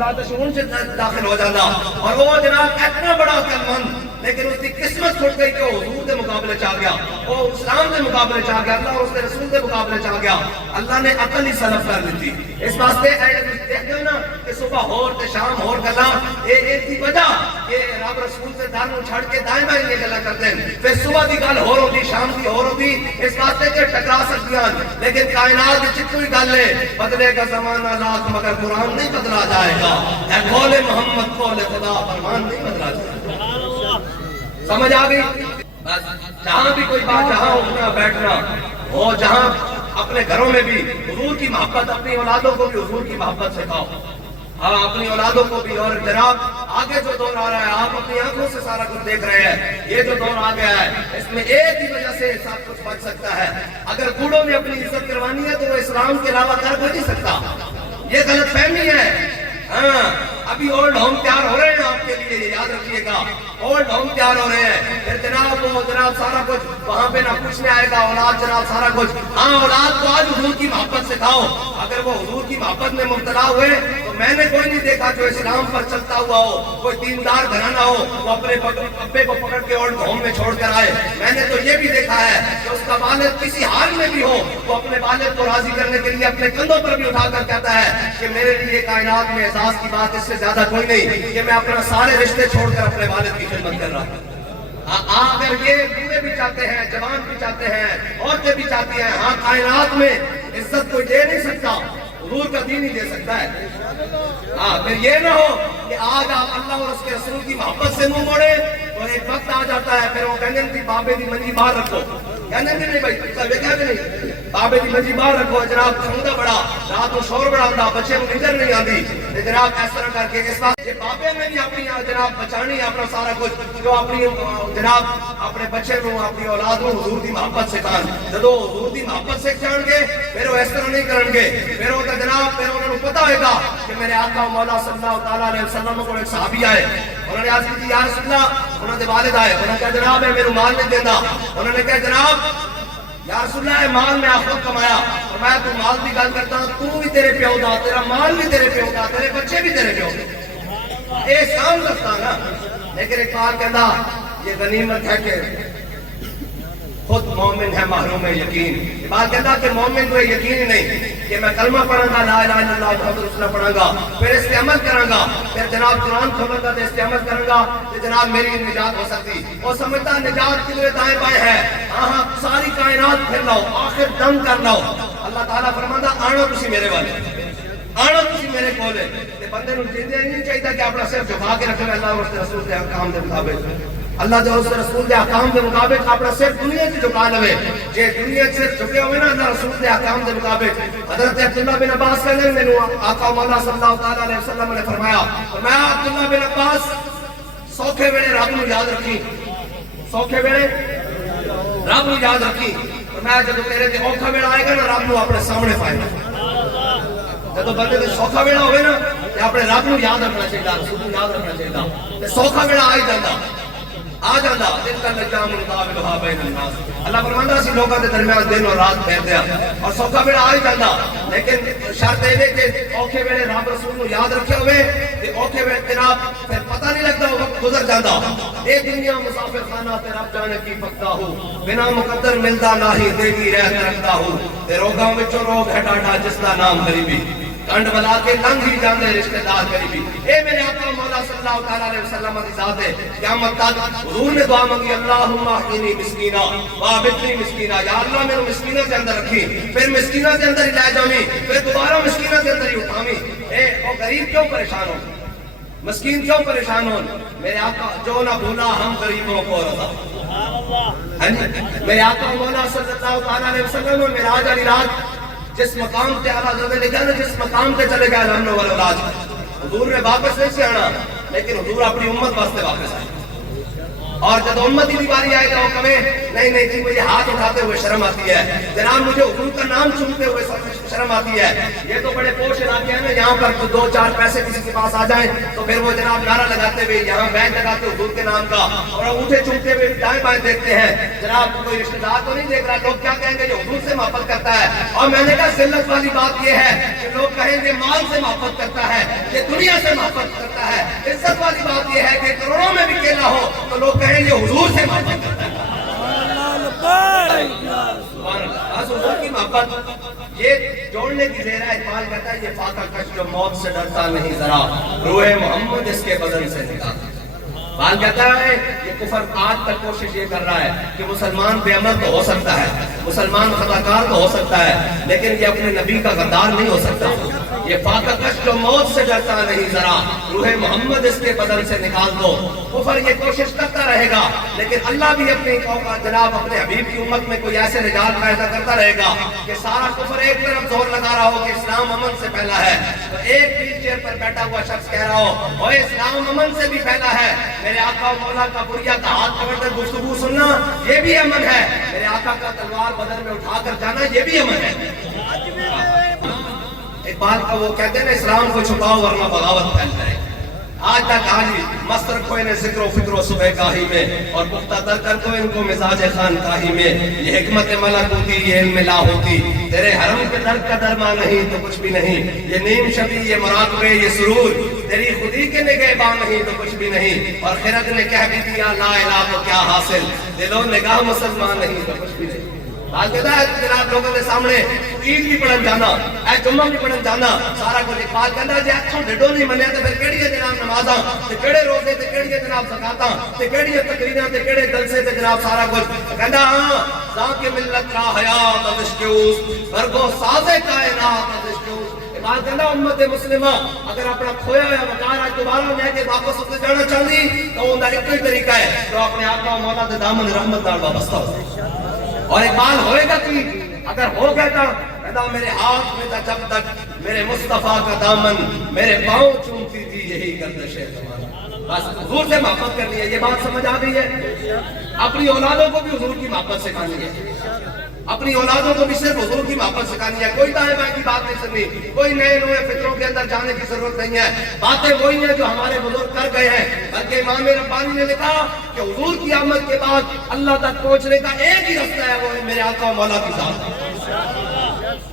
لا تشعرون سے داخل ہو جانا، اور وہ جناب اتنا بڑا عقل مند لیکن اس کی قسمت چھوٹ گئی کہ وہ حضور کے مقابلے چاہ گیا، وہ اسلام کے مقابلے چاہ گیا، اللہ اور اس کے رسول کے مقابلے چاہ گیا۔ اللہ نے عقل ہی سلف کر دی تھی۔ اس واسطے دیکھ دو نا کہ صبح ہور تے شام ہور گلا، ایک ہی وجہ کہ رب رسول سے دار نو چھڑ کے دائیں بائیں یہ گلا کرتے ہیں، پھر صبح دی گل ہور ہوتی، شام دی ہور ہوتی، اس واسطے کہ ٹکرا سکتی ہیں، لیکن کائنات کی کوئی گل ہے بدلے کا زمانہ لاکھ مگر قرآن نہیں بدلا جائے گا، اے قول محمد قول خدا فرمان نہیں بدلا جائے گا۔ سمجھ آ گئی؟ بس جہاں بھی کوئی بات، جہاں اٹھنا بیٹھنا ہو، جہاں اپنے گھروں میں بھی حضور کی محبت، اپنی اولادوں کو بھی حضور کی محبت سکھاؤ، ہاں اپنی اولادوں کو بھی۔ اور جناب آگے جو دور آ رہا ہے، آپ اپنی آنکھوں سے سارا کچھ دیکھ رہے ہیں، یہ جو دور آ گیا ہے اس میں ایک ہی وجہ سے سب کچھ بچ سکتا ہے۔ اگر بوڑھوں نے اپنی عزت کروانی ہے تو وہ اسلام کے علاوہ کر کوئی نہیں سکتا، یہ غلط فہمی ہے۔ ہاں ابھی اولڈ ہوم تیار ہو رہے ہیں آپ کے لیے، یہ یاد رکھیے گا، اولڈ ہوم تیار ہو رہے ہیں، پھر جناب سارا کچھ وہاں پہ نہ پوچھنے آئے گا، اولاد جناب سارا کچھ۔ ہاں اولاد کو آج حضور کی محبت سکھاؤ، اگر وہ حضور کی محبت میں مبتلا ہوئے تو میں نے کوئی نہیں دیکھا جو اسلام پر چلتا ہوا ہو، کوئی دیندار گھرانہ ہو وہ اپنے ابے کو پکڑ کے اولڈ ہوم میں چھوڑ کر آئے۔ میں نے تو یہ بھی دیکھا ہے کہ اس کا والد کسی حال میں بھی ہو وہ اپنے والد کو راضی کرنے کے لیے اپنے کندھوں پر بھی اٹھا کر کہتا ہے کہ میرے لیے کائنات میں اعزاز کی بات اس سے زیادہ کوئی نہیں کہ میں اپنا سارے رشتے چھوڑ کر اپنے والد کی خدمت کر رہا ہوں۔ اگر یہ بوڑھے بھی چاہتے ہیں، جوان بھی چاہتے ہیں، عورتیں بھی چاہتی ہیں، ہاں کائنات میں عزت کوئی دے نہیں سکتا، حضور کا دین ہی دے سکتا ہے۔ ہاں پھر یہ نہ ہو کہ آج آپ اللہ اور اس کے رسول کی محبت سے منہ موڑے تو ایک وقت آ جاتا ہے پھر وہ کہنے کی بابے دی منجی باہر رکھو، کہنے کی نہیں بھائی دیکھا بھی نہیں، بابے دی منجی باہر رکھو، جناب سمندہ بڑا رات کو شور بڑا آتا، بچے کو نظر نہیں آتی، جناب اس طرح کر کے اس بات بابے میں بھی اپنی جناب بچانی اپنا سارا کچھ جو اپنی جناب اپنے بچے کو اپنی اولاد کو حضور کی محبت سکھان، جب حضور کی محبت سکھ جان گے پھر وہ اس طرح نہیں کرن گے، پھر وہ جناب پھر انہوں نے پتا ہوئے گا کہ میرے آقا مولا صلی اللہ تعالیٰ علیہ وسلم کو ایک صحابی آئے، انہوں نے عرض کی یا رسول اللہ، انہوں نے والد آئے، انہوں نے کہا جناب ہے میرے مال نہیں دینا، انہوں نے کہا جناب یا رسول اللہ مال میں خود کمایا، فرمایا تو مال بھی گل کرتا تو بھی تیرے پیو دا، تیرا مال بھی تیرے پیو دا، تیرے بچے بھی تیرے پیو دا، احسان کرتا نا۔ لیکن ایک بات کہتا یہ غنیمت ہے کہ خود مومن ہے محروم یقین، یہ بات کہتا کہ مومن کو یقین ہی نہیں کہ میں کلمہ پڑھوں گا لا الہ الا اللہ محمد رسول اللہ پڑھوں گا، پھر اس پہ عمل کروں گا، پھر جناب قرآن کھولوں گا تو اس پہ عمل کروں گا کہ جناب میری نجات ہو سکتی، وہ سمجھتا نجات کے لیے دائیں بائیں ہے، ہاں ساری کائنات پھر لاؤ آخر دم کر لاؤ، اللہ تعالیٰ فرماتا آنا تسی میرے والے، آنا تسی میرے کولے، کہ بندے نو جیندے نہیں چاہیے کہ اپنا صرف جھکا کے رکھے اللہ اور اس کے رسول کے احکام کے مطابق، اللہ جو اس رسول کے احکام کے مطابق اپنا صرف دنیا سے جھکا لوے، جے دنیا سے جھکے ہوئے نا اللہ رسول کے احکام کے مطابق۔ حضرت عبداللہ بن عباس کہنے میں نے آقا مولا صلی اللہ تعالیٰ علیہ وسلم نے فرمایا عبداللہ بن عباس سوکھے ویلے رب نو یاد رکھی، سوکھے ویلے رب نو یاد رکھی، فرمایا جب تیرے تے اوکھا ویلا آئے گا نا رب نو اپنے سامنے پائے گا، جب بندے تے سوکھا ویلا ہوئے نا تے اپنے رب نو یاد رکھنا چاہیے، رسول نو یاد رکھنا چاہیے، تے سوکھا ویلا آ جاتا آ جاتا دن کا نجام مقابلہ بین الناس، اللہ فرماندا اسی لوگوں کے درمیان دن اور رات پھیر دیا اور سوکھا ویلا آ جاتا، لیکن شرط یہ کہ اوکھے ویلے رب رسول نو یاد رکھے ہوئے تے اوکھے ویلے جناب پھر پتہ نہیں لگتا وقت گزر جاتا، اے دنیا مسافر خانہ تے رب جانے کی پکتا ہو، بنا مقدر ملتا نہیں دیگی رہ رکھتا ہو، تے روگاں وچوں روگ ہے ڈاڈا جس دا نام غریبی، کنڈ بلا کے لنگ ہی جاندے رشتہ دار غریبی۔ اے میرے آقا مولا صلی اللہ تعالیٰ علیہ وسلم کی ذات ہے، قیامت تک حضور نے دعا مانگی اللہم احینی مسکینہ وابتنی مسکینہ، یا اللہ میرے مسکینہ کے اندر رکھی، پھر مسکینہ کے اندر ہی لے جاؤں، پھر دوبارہ مسکینہ کے اندر ہی اٹھاؤں، اے او غریب کیوں پریشان ہو، مسکین کیوں پریشان ہو، میرے آقا جو نہ بھولا ہم غریبوں کو رضا، میرے آقا مولا صلی اللہ تعالیٰ علیہ وسلم نے معراج والی رات جس مقام تے اعلیٰ حضرت نے لکھا نا جس مقام تے چلے گئے الحمد والولاد، حضور نے واپس نہیں سے آنا لیکن حضور اپنی امت واسطے واپس آئے، اور جب امت کی باری آئے گا وہ کہیں نہیں جی مجھے ہاتھ اٹھاتے ہوئے شرم آتی ہے، جناب مجھے حضور کا نام سنتے ہوئے شرم آتی ہے، یہ تو بڑے پوش علاقے ہیں نا یہاں پر تو دو چار پیسے کسی کے پاس آ جائیں تو پھر وہ جناب نعرہ لگاتے ہوئے یہاں بینڈ لگاتے حضور کے نام کا اور انگوٹھے چومتے ہوئے دائیں بائیں دیکھتے ہیں، جناب کوئی رشتہ دار تو نہیں دیکھ رہا، لوگ کیا کہیں گے یہ حضور سے محبت کرتا ہے، اور میں نے کہا ذلت والی بات یہ ہے کہ لوگ کہیں گے مال سے محبت کرتا ہے، یہ دنیا سے محبت کرتا ہے، عزت والی بات یہ ہے کہ کروڑوں میں بھی کیلا ہو تو لوگ کہیں یہ حضور سے محبت کرتا ہے. بس حضور کی محبت یہ جوڑنے کی زیرہ اقبال کہتا ہے یہ فاقہ کش جو موت سے ڈرتا نہیں ذرا روح محمد اس کے بدن سے نکالتا. اقبال کہتا ہے یہ کفر آج تک کوشش یہ کر رہا ہے کہ مسلمان بے عمل تو ہو سکتا ہے, مسلمان خطاکار تو ہو سکتا ہے, لیکن یہ اپنے نبی کا غدار نہیں ہو سکتا. یہ فاقہ کش جو موت سے ڈرتا نہیں ذرا روح محمد اس کے بدن سے نکال دو. کفر یہ کوشش کرتا رہے گا, لیکن اللہ بھی اپنی قوم جناب اپنے حبیب کی امت میں کوئی ایسے رجال پیدا کرتا رہے گا کہ سارا کفر ایک طرف زور لگا رہا ہو کہ اسلام امن سے پھیلا ہے, تو ایک ویل چیئر پر بیٹھا ہوا شخص کہہ رہا ہو اور اسلام امن سے بھی پھیلا ہے. میرے آقا و مولا کا بڑیا کا ہاتھ پکڑ کر گفتگو سننا یہ بھی امن ہے. میرے آقا کا تلوار بدن میں اٹھا کر جانا یہ بھی امن ہے. اقبال کا وہ کہتے ہیں نا اسلام کو چھپاؤ ورنہ بغاوت پھیل جائے. آج تک حاجی مست رکھو انہیں ذکر و فکر و صبح کاہی میں اور پختہ تر کر دو ان کو مزاج خان کاہی میں. یہ حکمت ملک ہوتی یہ علم لا ہوتی تیرے حرم کے در کا درما نہیں تو کچھ بھی نہیں. یہ نیم شبی یہ مراقبے یہ سرور تیری خودی کے نگہباں نہیں تو کچھ بھی نہیں. اور خرد نے کہہ بھی دیا لا الہ تو کیا حاصل دل و نگاہ مسلمان نہیں تو کچھ بھی نہیں. آج کہتا ہے جناب لوگوں کے سامنے عید بھی پڑھن جانا اے جمعہ بھی پڑھن جانا سارا کچھ. اقبال کہتا ہے جی اچھوں ڈھڈوں نہیں منیا تو پھر کیڑی ہے جناب نمازاں تے کیڑے روزے تے کیڑی ہے جناب زکاتاں تے کیڑی ہے تقریراں تے کیڑے جلسے تے جناب سارا کچھ. کہندا ہاں ذاک ملت را حیات اشکیوس برگو ساز کائنات اشکیوس. اقبال کہندا امت مسلمہ اگر اپنا کھویا ہوا وقار آج دوبارہ لے کے واپس اتنے جانا چاہندی تو اوندا ایک ہی طریقہ ہے تو اپنے آقا و مولا دے دامن رحمت نال وابستہ ہو. اور اقبال ہوئے گا کہ اگر ہو گیا تھا کہتا میرے ہاتھ میں تھا جب تک میرے مصطفیٰ کا دامن میرے پاؤں چومتی تھی یہی گردش زمان. بس حضور سے محبت کرنی ہے. یہ بات سمجھ آ گئی ہے. اپنی اولادوں کو بھی حضور کی محبت سکھانی ہے. اپنی اولادوں کو بھی صرف حضور کی محبت سکھانی ہے. کوئی دائیں بائیں کی بات نہیں سننی, کوئی نئے نئے فکروں کے اندر جانے کی ضرورت نہیں ہے. باتیں وہی ہیں جو ہمارے بزرگ کر گئے ہیں. بلکہ امام ربانی نے لکھا کہ حضور کی آمد کے بعد اللہ تک پہنچنے کا ایک ہی رستہ ہے, وہ ہے میرے آقا و مولا کی ذات.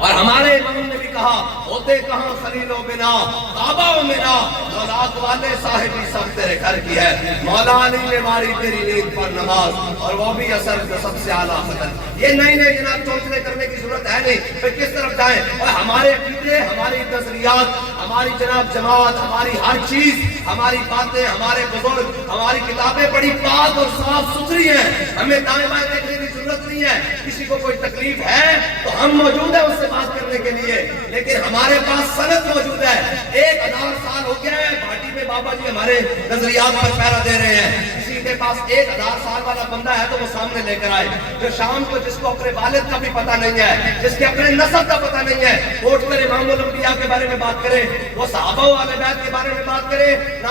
اور ہمارے امام نے بھی کہا ہوتے کہاں خلیل و بنا کعبہ و میرا اولاد والے صاحبی سب تیرے گھر کی ہے. مولا علی نے ماری تیری نیند پر نماز اور وہ بھی اثر جو سب سے اعلیٰ خطر. یہ نئی نئی جناب چونچلے کرنے کی ضرورت ہے نہیں. پھر کس طرف جائیں؟ اور ہمارے عقیدے ہماری نظریات ہماری جناب جماعت ہماری ہر چیز ہماری باتیں ہمارے بزرگ ہماری کتابیں بڑی پاک اور صاف ستھری ہیں. ہمیں دائیں بائیں دیکھنے کی ضرورت نہیں ہے. کسی کو کوئی تکلیف ہے تو ہم موجود ہیں اس سے بات کرنے کے لیے, لیکن ہمارے پاس سند موجود ہے. 1000 سال ہو گیا ہے بھاٹی میں بابا جی ہمارے نظریات پر پہرا دے رہے ہیں. کسی کے پاس 1000 سال والا بندہ ہے تو وہ سامنے لے کر آئے. جو شام کو جس کو اپنے والد کا بھی پتہ نہیں ہے, جس کے اپنے نسب کا پتہ نہیں ہے, اٹھ کر امام الانبیاء کے بارے میں بات کرے, وہ صحابہ و اہل بیت کے بارے میں بات کرے. نہ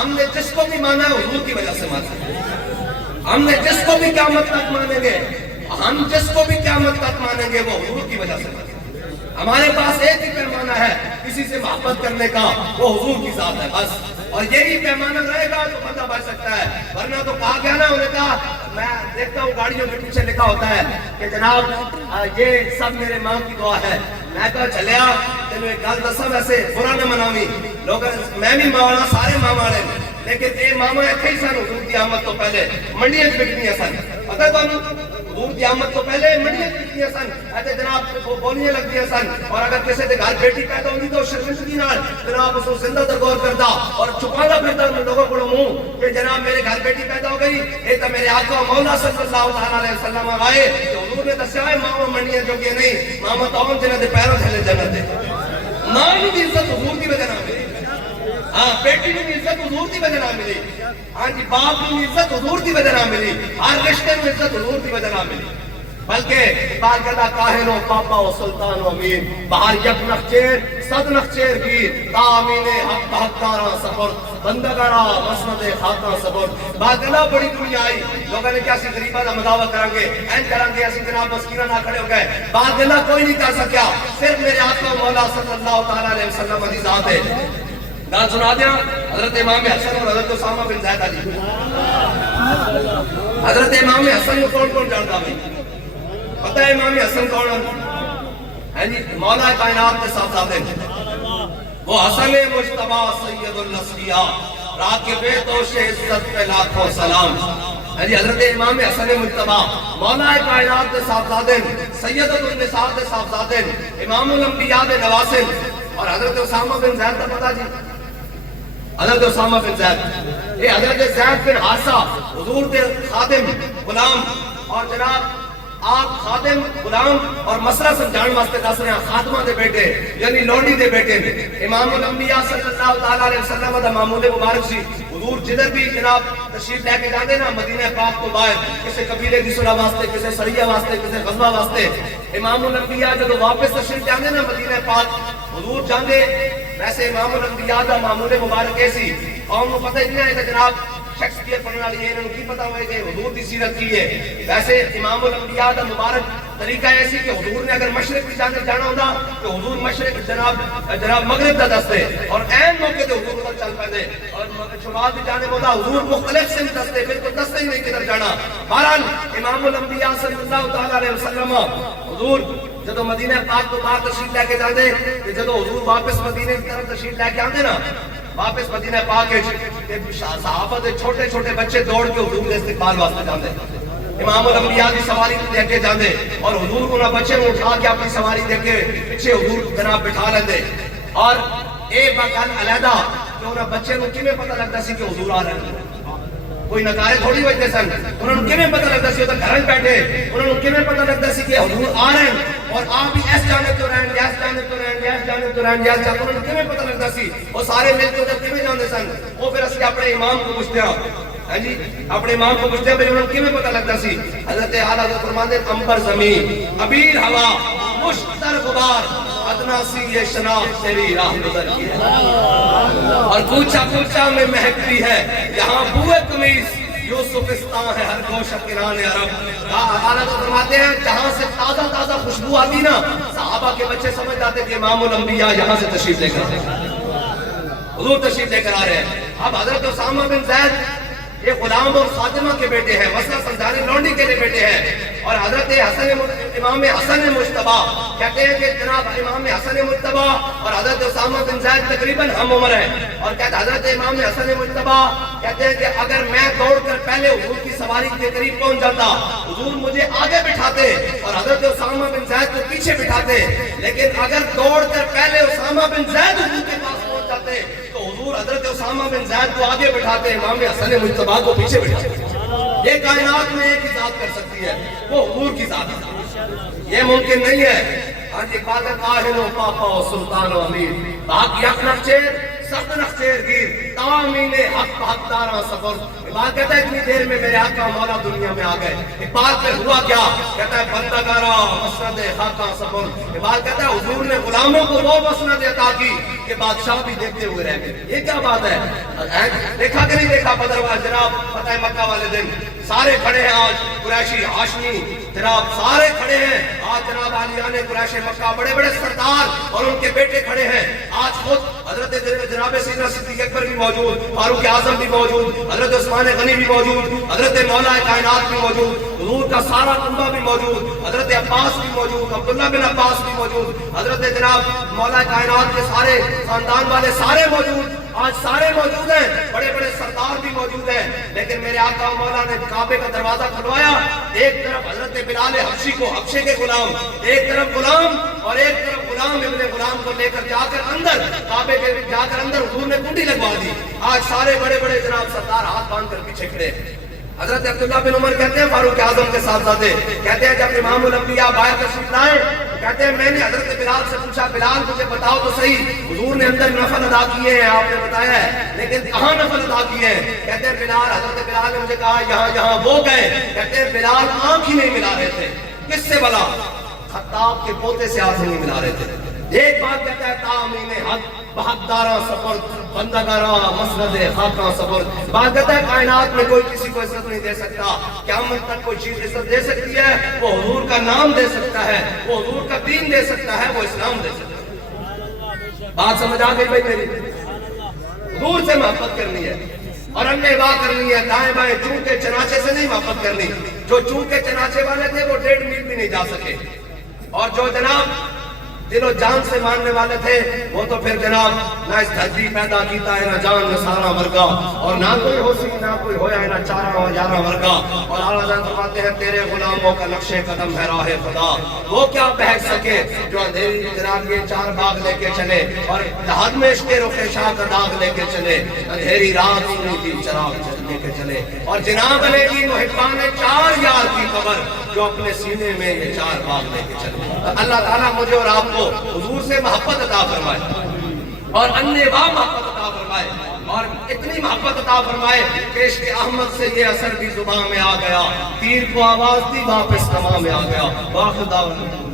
ہم نے جس کو بھی مانا ہے حضور کی وجہ سے مانا ہے. ہم نے جس کو بھی قیامت تک مانیں گے ہم جس کو بھی قیامت تک مانیں گے وہ حضور کی وجہ سے مانیں گے. ہمارے پاس ایک ہی پیمانہ ہے کسی سے محبت کرنے کا, وہ حضور کی ذات ہے بس. اور یہی پیمانہ رہے گا تو بندہ بچ سکتا ہے. ورنہ تو کہا گیا نا, انہوں نے کہا میں دیکھتا ہوں گاڑیوں کے پیچھے لکھا ہوتا ہے کہ جناب یہ سب میرے ماں کی دعا ہے. میں کہا چلیا تینوں ایک گل دساں ویسے برا نہ مناویں. لوگ میں بھی ماں والا سارے ماں والے لیکن اے ماما ایتھے ہی سن حضور کی آمد تو پہلے منڈیاں بکدیاں سن. پتہ ہے تانوں حضور کی آمد تو پہلے منڈیاں بکدیاں سن. ایتھے جناب بولیاں لگدیاں سن. اور اگر کسی دے گھر بیٹی پیدا ہوندی تو شرمندگی نال جناب اس کو زندہ درگور کردا اور چھپانا پھردا لوگوں کو منہ کہ جناب میرے گھر بیٹی پیدا ہو گئی. اے تو میرے آقا مولا صلی اللہ علیہ وسلم آئے تو حضور نے دسیا ہے ماما منڈیاں جو کہ نہیں ماما تو جنہاں دے پیروں تھلے جنت ہے. ماں نوں دی عزت حضور دی وجہ نال ملی. ہاں بیٹی نوں عزت حضور دی وجہ نال ملی. ہاں جی باپ نوں عزت حضور دی وجہ نال ملی. ہر رشتے نوں عزت حضور دی وجہ نال ملی. بلکہ اقبال کہتا کاہن و پاپا و سلطان و امیر باہر یک نخچیر صد نخچیر گیر تامین حق بحقداراں سفر بندگانا مسند خاکاں سفر. بات کہنا بڑی دنیا آئی لوگوں نے کیا سی غریبہ دا مداوع کریں گے این کریں گے اسی جناب مسکینہ نہ کھڑے ہو گئے. بات کہنا کوئی نہیں کر سکیا. صرف میرے آقا مولا صلی اللہ علیہ وسلم کی ذات ہے. گال سنا دیا حضرت امام حسن اور حضرت اسامہ بن زید علی. حضرت امام حسن کو کون کون جانتا بھائی؟ پتہ ہے امام حسن کون ہے جی؟ مولا کائنات کے صاحبزادے. وہ حسن مجتبی سید الاسفیاء راکب توش عزت پہ لاکھوں سلام. حضرت امام حسن مجتبی مولا کائنات دے صاحبزادے سید النساء دے صاحبزادے امام الانبیاء دے نواسے اور حضرت اسامہ بن زید کا پتہ جی حضرت اسامہ بن زید یہ حضرت زید بن حارثہ حضور دے خادم غلام اور جناب آپ خادم غلام اور مسئلہ سمجھان واسطے دس رہے ہیں خاتمہ دے بیٹے یعنی لونڈی دے بیٹے امام الانبیاء صلی اللہ تعالیٰ علیہ وسلم دا معمول مبارک سی. حضور جدھر بھی جناب تشریف لے کے جاندے نا مدینہ پاک تو باہر کسی قبیلے کی صلح واسطے کسی سریہ واسطے کسی غزوہ واسطے امام الانبیاء جب واپس تشریف جاندے نا مدینہ پاک حضور جاندے ویسے امام الانبیاء دا معمول مبارک ایسی قوم کو پتہ ہی نہیں ہے کہ جناب شخصیت پڑھنے والی ہے انہوں کی پتہ ہوئے کہ حضور کی سیرت کی ہے. ویسے امام الانبیاء دا مبارک طریقہ ایسی کہ حضور نے اگر مشرق کی جانب جانا ہوتا تو حضور مشرق جناب مغرب دا دستے اور عین موقع تے حضور ادھر چل پے اور شمال کی جانب ہوتا حضور مختلف سے دستے بالکل دستے ہی نہیں کدھر جانا. بہرحال امام الانبیاء صلی اللہ تعالیٰ علیہ وسلم حضور جدو مدینہ پاک تو باہر تشریف لے کے جاندے کہ جدو حضور واپس مدینہ کی طرف تشریف لے کے آندے نا واپس مدینہ پاک کے صحابہ دے چھوٹے چھوٹے بچے دوڑ کے حضور کے استقبال واسطے جاندے امام الانبیاء کی سواری دے کے جاندے اور حضور کو نہ بچے کو اٹھا کے اپنی سواری دے کے پیچھے حضور جناب بٹھا لیندے اور ایک بات علیحدہ کہ انہاں بچے کو کیویں پتہ لگدا سی کہ حضور آ رہے ہیں. کوئی نکارے تھوڑی بجتے سن انہوں نے کیویں پتہ لگدا سی وہ گھر وچ بیٹھے انہوں نے کیویں پتہ لگدا سی کہ حضور آ رہے ہیں اور آپ بھی اس جانب تو رہن اس جانب تو رہن اس جانب تو رہن اس جانب انہوں نے کیویں پتہ لگدا سی وہ سارے مل کے ادھر کیویں جاندے سن. وہ پھر اسی اپنے امام کو پوچھتے ہاں جی اپنے امام کو پوچھتے ہیں انہوں نے کیویں پتہ لگدا سی. حضرت اعلیٰ حضرت فرماتے ہیں امبر زمین ابیر ہوا مشتر غبار ادنا سی یہ شناخت تیری راہ گزر کی ہے اور کوچا کوچا میں مہکتی ہے یہاں بوئے قمیص یوسفستان ہے ہر گوشہ کران عرب. اعلیٰ تو فرماتے ہیں جہاں سے تازہ تازہ خوشبو آتی نا صحابہ کے بچے سمجھ جاتے کہ امام الانبیاء یہاں سے تشریف لے کر آ رہے ہیں حضور تشریف لے کر آ رہے ہیں. اب حضرت اسامہ بن زید یہ غلام اور خاتمہ کے بیٹے ہیں مسئلہ سمجھانے لونڈی کے بیٹے ہیں اور حضرت امام حسن مجتبی کہتے ہیں کہ جناب امام حسن مجتبی اور حضرت اسامہ بن زید تقریباً ہم عمر ہیں اور کہتے ہیں حضرت امام حسن مجتبی کہتے ہیں کہ اگر میں دوڑ کر پہلے حضور کی سواری کے قریب پہنچ جاتا حضور مجھے آگے بٹھاتے اور حضرت اسامہ بن زید کو پیچھے بٹھاتے لیکن اگر دوڑ کر پہلے اسامہ بن زید حضور کے پاس پہنچ جاتے تو حضور حضرت اسامہ بن زید کو آگے بٹھاتے امام حسن مجتبی کو پیچھے بٹھاتے. یہ کائنات میں ایک ہی ذات کر سکتی ہے وہ حضور کی ذات ہے. یہ ممکن نہیں ہے. ہاں جی قادر قاہر و پاپا و سلطان و امیر باق یک نقشیر سخت نقشیر گیر تامین حق حقدارہ سفر. اقبال کہتا ہے اتنی دیر میں میرے آقا مولا دنیا میں آ گئے. اقبال پہ ہوا کیا کہتا ہے بندگارہ مسند خاکہ سفر. اقبال کہتا ہے حضور نے غلاموں کو وہ مسند عطا کی کہ بادشاہ بھی دیکھتے ہوئے رہ گئے. یہ کیا بات ہے دیکھا کہ نہیں دیکھا بدر والا جناب فتح مکہ والے دن سارے کھڑے ہیں آج قریشی ہاشمی جناب سارے کھڑے ہیں آج جناب عالیان قریش مکہ بڑے بڑے سردار اور ان کے بیٹے کھڑے ہیں. آج خود حضرت جناب سیدنا صدیق اکبر بھی موجود فاروق اعظم بھی موجود حضرت عثمان غنی بھی موجود حضرت مولا کائنات بھی موجود حضور کا سارا کنبہ بھی موجود حضرت عباس بھی موجود عبداللہ بن عباس بھی موجود حضرت جناب مولا کائنات کے سارے خاندان والے سارے موجود آج سارے موجود ہیں بڑے بڑے سردار بھی موجود ہیں. لیکن میرے آقا مولا نے کعبے کا دروازہ کھلوایا ایک طرف حضرت بلال حبشی کو حبشے کے غلام ایک طرف غلام اور ایک طرف غلام ابن غلام کو لے کر جا کر اندر کعبے کے جا کر اندر حضور نے کنڈی لگوا دی. آج سارے بڑے بڑے جناب سردار ہاتھ باندھ کر پیچھے کھڑے. حضرت عبداللہ بن عمر کہتے ہیں فاروق اعظم کے ساتھ ساتھ کہتے ہیں جب امام الانبیاء باہر تشریف لائے کہتے ہیں میں نے حضرت بلال سے پوچھا بلال مجھے بتاؤ تو صحیح حضور نے اندر نفل ادا کیے ہیں آپ نے بتایا ہے لیکن کہاں نفل ادا کیے ہیں. کہتے ہیں بلال حضرت بلال نے مجھے کہا یہاں یہاں وہ گئے. کہتے ہیں بلال آنکھ ہی نہیں ملا رہے تھے. کس سے بلا خطاب کے پوتے سے آنکھ نہیں ملا رہے تھے. ایک بات کہتا ہے تامین حق بہادارہ سفر بندگارہ مسند خاکہ سفر. بات کہتا ہے کائنات میں کوئی کسی کو عزت نہیں دے سکتا قیامت تک کوئی چیز عزت دے سکتی ہے وہ حضور کا نام دے سکتا ہے وہ حضور کا دین دے سکتا ہے وہ اسلام دے سکتا ہے. بات سمجھ آ گئی بھائی میری. حضور سے محبت کرنی ہے اور ہم نے واہ کرنی ہے دائیں بائیں چونکے چناچے سے نہیں محبت کرنی. جو چونکے چناچے والے تھے وہ 1.5 میل بھی نہیں جا سکے اور جو جناب دل و جان سے ماننے والے تھے وہ تو پھر جناب نہ اس دھرتی پیدا کیتا ہے نہ جان نہ سارا ورگا اور نہ کوئی ہو سی نہ کوئی ہویا ہے نہ چارہ و یارہ ورگا اور اعلیٰ حضرت فرماتے ہیں تیرے غلاموں کا نقش قدم ہے راہ خدا وہ کیا بہک سکے جو اندھیری جناب یہ چار باغ لے کے چلے اور لحد میں عشق رخ شاہ کا داغ لے کے چلے اندھیری رات سنی تھی چراغ لے کے چلے اور جناب علی کی محبان چار یار کی قبر جو اپنے سینے میں یہ چار باغ لے کے چلے اللہ تعالیٰ مجھے اور آپ کو حضور سے محبت عطا فرمائے اور انواع محبت عطا فرمائے اور اتنی محبت عطا فرمائے کہ عشق احمد سے یہ اثر بھی زبان میں آ گیا تیر کو آواز دی واپس کما میں آ گیا واخر دعوانا